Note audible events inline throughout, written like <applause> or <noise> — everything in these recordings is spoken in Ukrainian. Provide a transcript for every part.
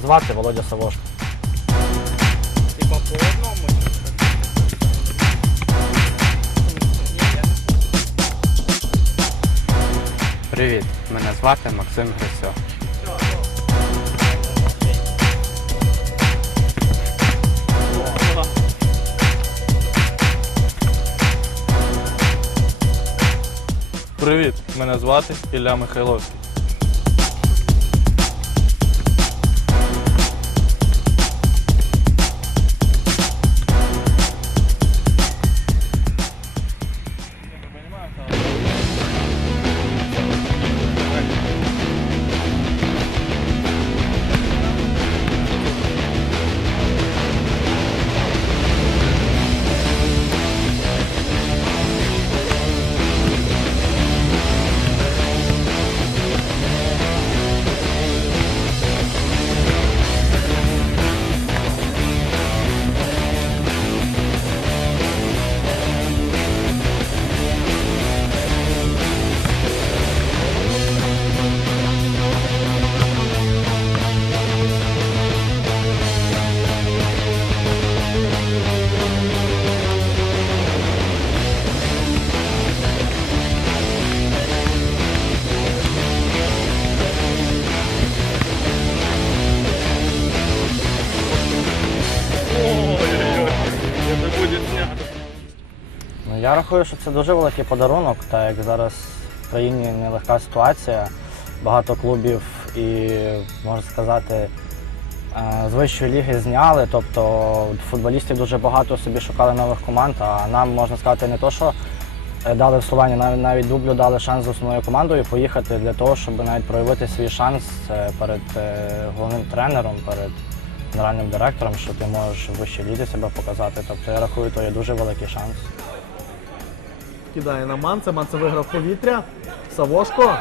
звати Володя Савошко. Привіт, мене звати Максим Грисьо. Привіт, мене звати Ілля Михайловський. Я рахую, що це дуже великий подарунок, так як зараз в країні нелегка ситуація. Багато клубів і, можна сказати, е, з вищої ліги зняли. Тобто футболістів дуже багато собі шукали нових команд, а нам, можна сказати, не то, що дали в Словенії, навіть, навіть дублю дали шанс з основною командою поїхати для того, щоб навіть проявити свій шанс е, перед е, головним тренером, перед генеральним директором, що ти можеш в вищій лізі себе показати. Тобто я рахую, то є дуже великий шанс. Кидає на Манце, Манце виграв повітря. Савошко.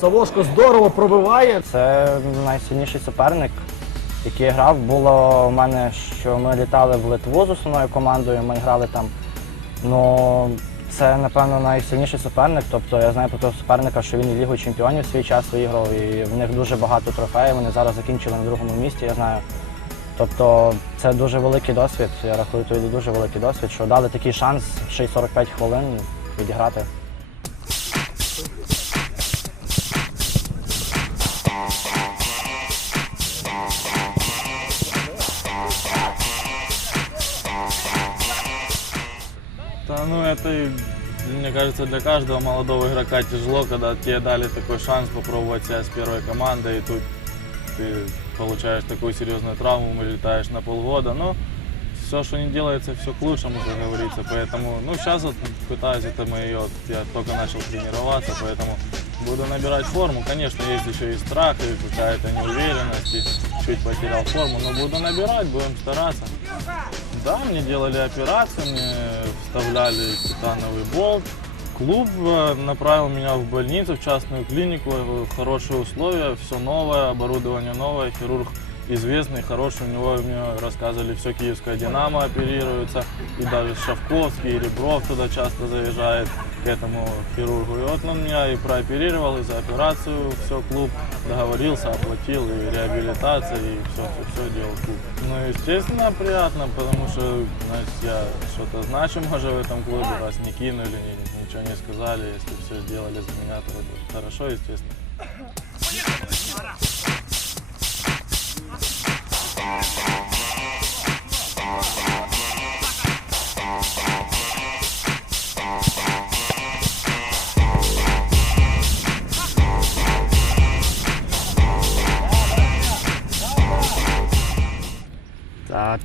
Савошко здорово пробиває. Це найсильніший суперник, який грав. Було в мене, що ми літали в Литву з основною командою, ми грали там. Ну, це, напевно, найсильніший суперник. Тобто я знаю про того суперника, що він Лігу чемпіонів свій час виграв, і в них дуже багато трофеїв. Вони зараз закінчили на другому місці, я знаю. Тобто це дуже великий досвід. Я рахую, то дуже великий досвід, що дали такий шанс ще й 45 хвилин відіграти. Да, ну это, мне кажется, для каждого молодого игрока тяжело, когда тебе дали такой шанс попробовать себя с первой командой, и тут ты получаешь такую серьезную травму, летаешь на полгода. Но все, что не делается, все к лучшему, как говорится. Поэтому, ну, сейчас вот пытаюсь, это мы ее, я только начал тренироваться, поэтому буду набирать форму. Конечно, есть еще и страх, и какая-то неуверенность, и чуть потерял форму, но буду набирать, будем стараться. Да, мне делали операцию, мне вставляли титановый болт. Клуб э, направил меня в больницу, в частную клинику, э, хорошие условия, все новое, оборудование новое, хирург известный, хороший, у него мне рассказывали, все киевское Динамо оперируется, и даже Шавковский, и Ребров туда часто заезжает к этому хирургу. И вот он меня и прооперировал, и за операцию все, клуб договорился, оплатил, и реабилитация, и все, все, все делал клуб. Ну, естественно, приятно, потому что, значит, я что-то значимо уже в этом клубе, раз не кинули, ни- ничего не сказали, если все сделали за меня, то это хорошо, естественно.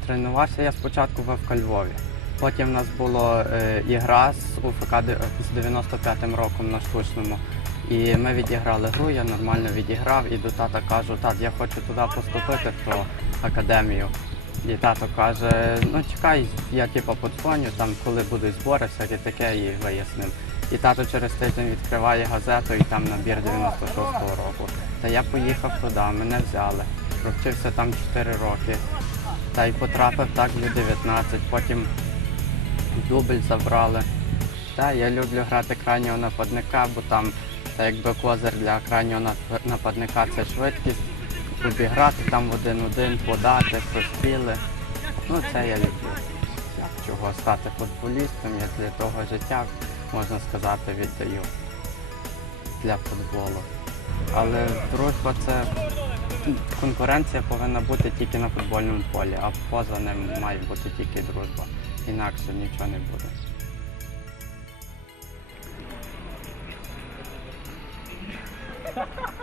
Тренувався я спочатку в ФК Львові. Потім в нас була е, ігра з УФК з 95-м роком на штучному. І ми відіграли гру, я нормально відіграв і до тата кажу, тат, я хочу туди поступити, ту академію. І тато каже, ну чекай, я типу подзвоню, там коли будуть збори, всяке таке і виясним. І тато через тиждень відкриває газету і там набір 96-го року. Та я поїхав туди, мене взяли. Провчився там 4 роки. Та й потрапив так в 19, потім дубль забрали. Та я люблю грати крайнього нападника, бо там та якби козир для крайнього нападника це швидкість, обіграти там в один-один, подати, простріли. Ну, це я люблю. Як чого стати футболістом, я для того життя, можна сказати, віддаю для футболу. Але дружба це конкуренція повинна бути тільки на футбольному полі, а поза ним має бути тільки дружба. Інакше нічого не буде. <laughs>